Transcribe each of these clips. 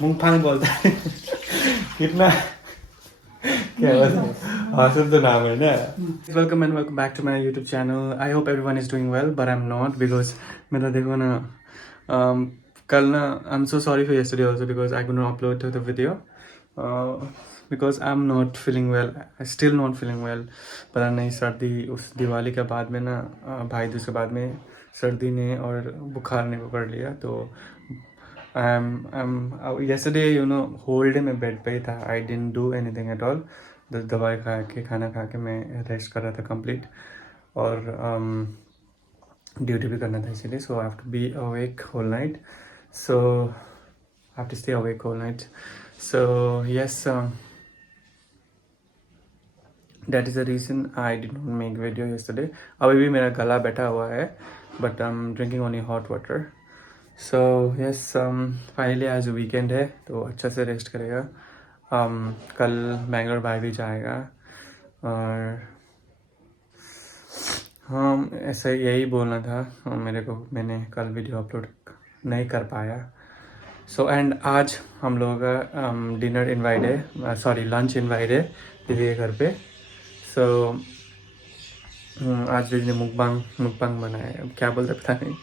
मुंगफांग बोलता है कितना क्या awesome तो नाम है ना. Welcome and welcome back to my YouTube channel. I hope everyone is doing well, but I'm not because मेरा देखो ना कल ना I'm so sorry for yesterday also because I could not upload the video because I'm not feeling well. I still not feeling well. पता नहीं सर्दी उस दिवाली के बाद में ना भाई दूज के बाद में सर्दी ने और बुखार ने पकड़ लिया तो yesterday you know whole day मैं बेड पे ही था. I didn't do anything at all. दवाई खा के खाना खा के मैं रेस्ट कर रहा था कंप्लीट और ड्यूटी भी करना था इसीलिए. So I have to be awake whole night. So I have to stay awake whole night. So yes, that is the reason I did not make video yesterday. अभी भी मेरा गला बैठा हुआ है but I'm drinking only hot water. So yes, finally आज weekend है तो अच्छा से रेस्ट करेगा. कल बेंगलोर भाई भी जाएगा और हाँ ऐसा यही बोलना था मेरे को. मैंने कल वीडियो अपलोड नहीं कर पाया. सो एंड आज हम लोगों का डिनर इनवाइट है, सॉरी लंच इनवाइट है दीदी के घर पे. सो आज दीदी ने मुकबांग बनाया है, क्या बोलते पता नहीं.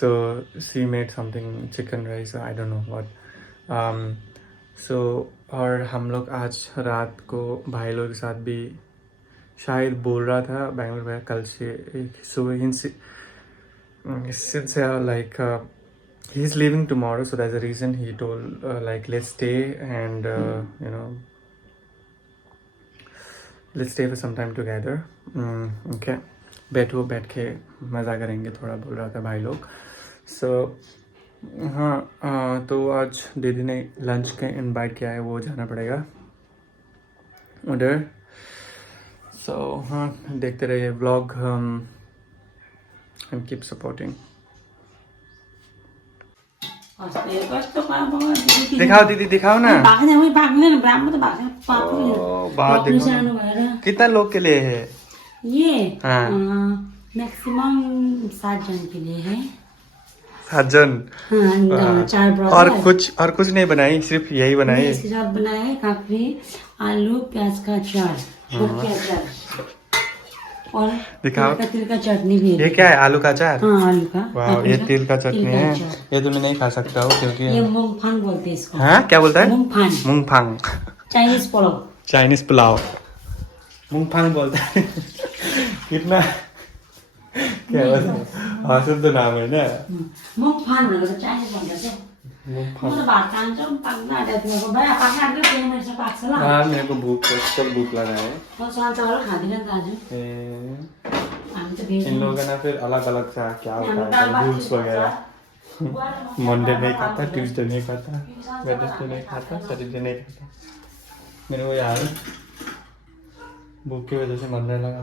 So she made something chicken rice, I don't know what. So और हम लोग आज रात को भाई लोग के साथ भी शायद बोल रहा था बेंगलोर में कल से सुबह since like he's leaving tomorrow, so that's the reason he told like let's stay and you know let's stay for some time together. Okay, बैठ के मज़ा करेंगे थोड़ा बोल रहा था भाई लोग. सो हाँ तो आज दीदी ने लंच के इनवाइट किया है, वो जाना पड़ेगा उधर. सो हाँ देखते रहिए व्लॉग एंड कीप सपोर्टिंग. दिखाओ दीदी दिखाओ ना. बात देखो कितना लोग के लिए है ये. हाँ मैक्सिमम 7 जन के लिए है. 7 जन. हाँ 4 ब्रदर और कुछ नहीं बनाई, सिर्फ यही बनाई. इसके साथ बनाया है काफी आलू प्याज का अचार, छोट के अचार और दिखाओ तिल का चटनी भी. ये क्या है? आलू का अचार. हाँ आलू का. वाह ये तिल का चटनी है. ये तुम नहीं खा सकता हो क्योंकि ये मुंगफांग बोलते हैं इसको. हाँ क्या बोलता है? मुंगफांग. चाइनीज पुलाव. चाइनीज पुलाव मुंगफांग बोलता है कितना क्या awesome तो नाम है ना. मुंगफांग भनेको चाइनीज भन्छ के. म त भात खान्छु पाक्न आँटेको थियो भाइ पाक्न आँटेको थियो मेरो पाक्छ ल. हाँ मेरे को भूख लगा है. म सन्चो खादिन नि दाजु. हामी त भेज. इन लोगों का ना फिर अलग अलग सा क्या होता है रूल्स वगैरह. मंडे नहीं खाता, ट्यूसडे नहीं खाता, वेडनेसडे नहीं खाता, सैटरडे नहीं खाता. मेरे को यार भूख की वजह से मरने लगा.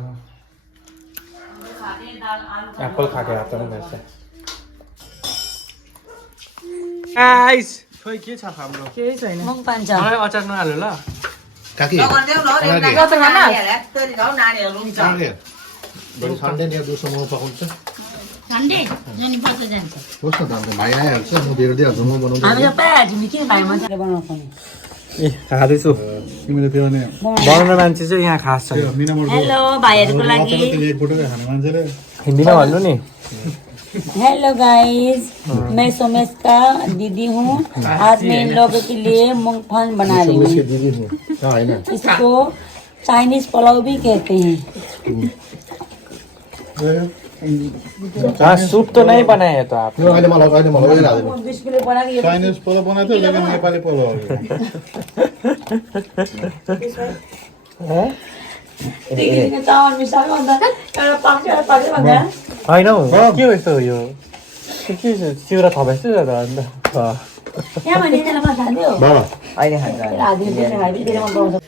एप्पल खा के आता हूँ वैसे. गाइस खोइ के छ हाम्रो? केही छैन. मुंगफांग छ. मलाई अचार नहाल्नु ल. काकी सन्डे नि दिउँसोमा पकाउँछ. सन्डे जनी बच्चा जान्छ. होस् न त अन्त भाइ आइहाल्छ, म बेर दिइहाल्छु. म बनाउँछु. हामी त प्रायः हामी के भाइ मजाले बनाउँछौँ. ए खाँदैछु. तिमीले त्यो भने बनाउने मान्छे चाहिँ यहाँ खास छ. हेलो भाइहरूको लागि. एक बोटो खाने मान्छेले हिन्दीमा भन्नु नि. हेलो गाइस, मैं सोमेश का दीदी हूँ. आज मैं इन लोगों के लिए मुंगफांग बना रही हूँ. इसको चाइनीज पुलाव भी कहते हैं. हाँ सूप तो नहीं बनाए है तो आप. अहिले मलाई डिस्प्ले बना के चाइनिज पोलो बनाएको थियो, लेकिन नेपाली पोलो हो. देखिन चामल मिसाल भन्दा एउटा पाक्छ भन्दा होइन हौ के हो यस्तो यो के चिउरा थपेछ त अन्त. यहाँ भने त्यसलाई म खान्दियो. बाबा अहिले खान्छ आधी दिन खाइ दिएर म बनाउँछु.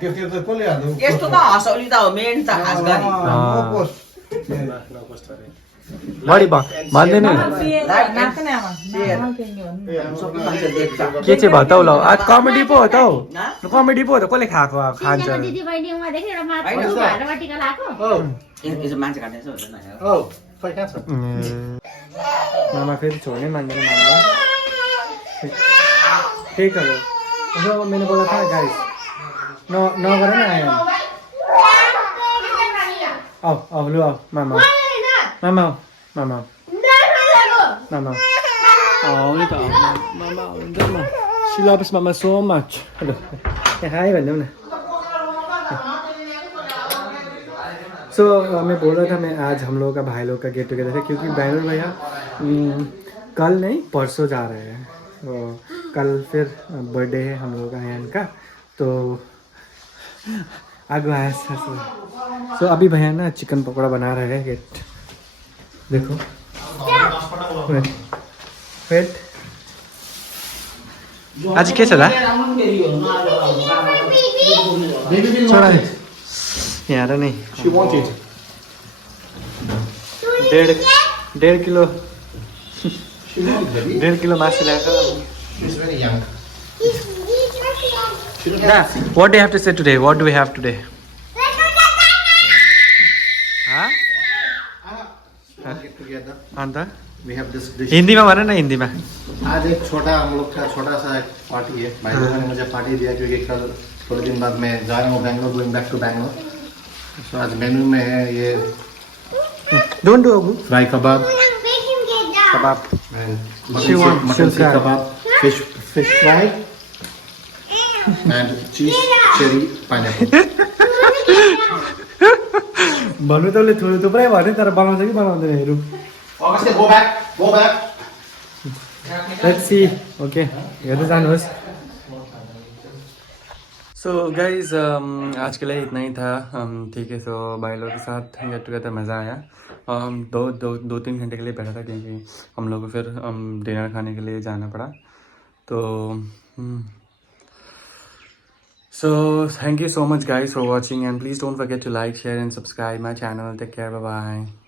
त्यो त कसले हाल्नु? यस्तो त हँसौली त हो मेन त खास गरी. बढी भन्दैन नि के चाहिँ भयो त हौ. ल आज कमेडी पो हो त हौ. कमेडी पो हो त. कसले खाएको खान्छ. मान्छे काट्दैछ मामा फेरि छोड्नै मान्दैन मामालाई. ठीक करो तो मैंने बोला था गाइस 9 करो ना आयन आओ लो आओ मामा oh ini tak mama she loves mama so much aduh hi भन्नु न सो मैं बोल रहा था मैं आज हम लोगों का भाई लोग का गेट टुगेदर है क्योंकि बैंगलोर भैया कल नहीं परसों जा रहे हैं तो कल फिर बर्थडे है हम लोगों का आयन का तो आगे आया सो अभी भैया ना चिकन पकौड़ा बना रहे हैं गेट देखो वेट आज के चला छोड़ा यार नहीं She wanted. 1.5 kilo She wanted, baby. 1.5 kilo माछ ल्याएको She's very young. Yeah, what do you have to say today? What do we have today? Huh? Get together. अन्त We have this dish. हिन्दीमा भन न हिन्दीमा आज एक छोटा हम लोग का छोटा सा एक पार्टी है भाई लोगों ने मुझे पार्टी दिया क्योंकि कल थोड़े दिन बाद मैं जा रहा हूँ Bangalore going back to Bangalore so आज मेन्यू में है ये डोन्ट डू अबु fry kebab kebab mutton seekh kebab fish fry and cheese cherry pineapple भन्नु त उसले थुप्रै भन्यो तर बनाउँछ कि बनाउँदैन हेरौँ August, go back. Let's see okay हेर्दै जानुहोस् सो गाइज आज के लिए इतना ही था ठीक है सो भाई लोगों के साथ गेट टुगेदर मज़ा आया दो 3 घंटे के लिए बैठा था क्योंकि हम लोग को फिर डिनर खाने के लिए जाना पड़ा तो so thank you so much guys for watching and please don't forget to like share and subscribe my channel take care bye bye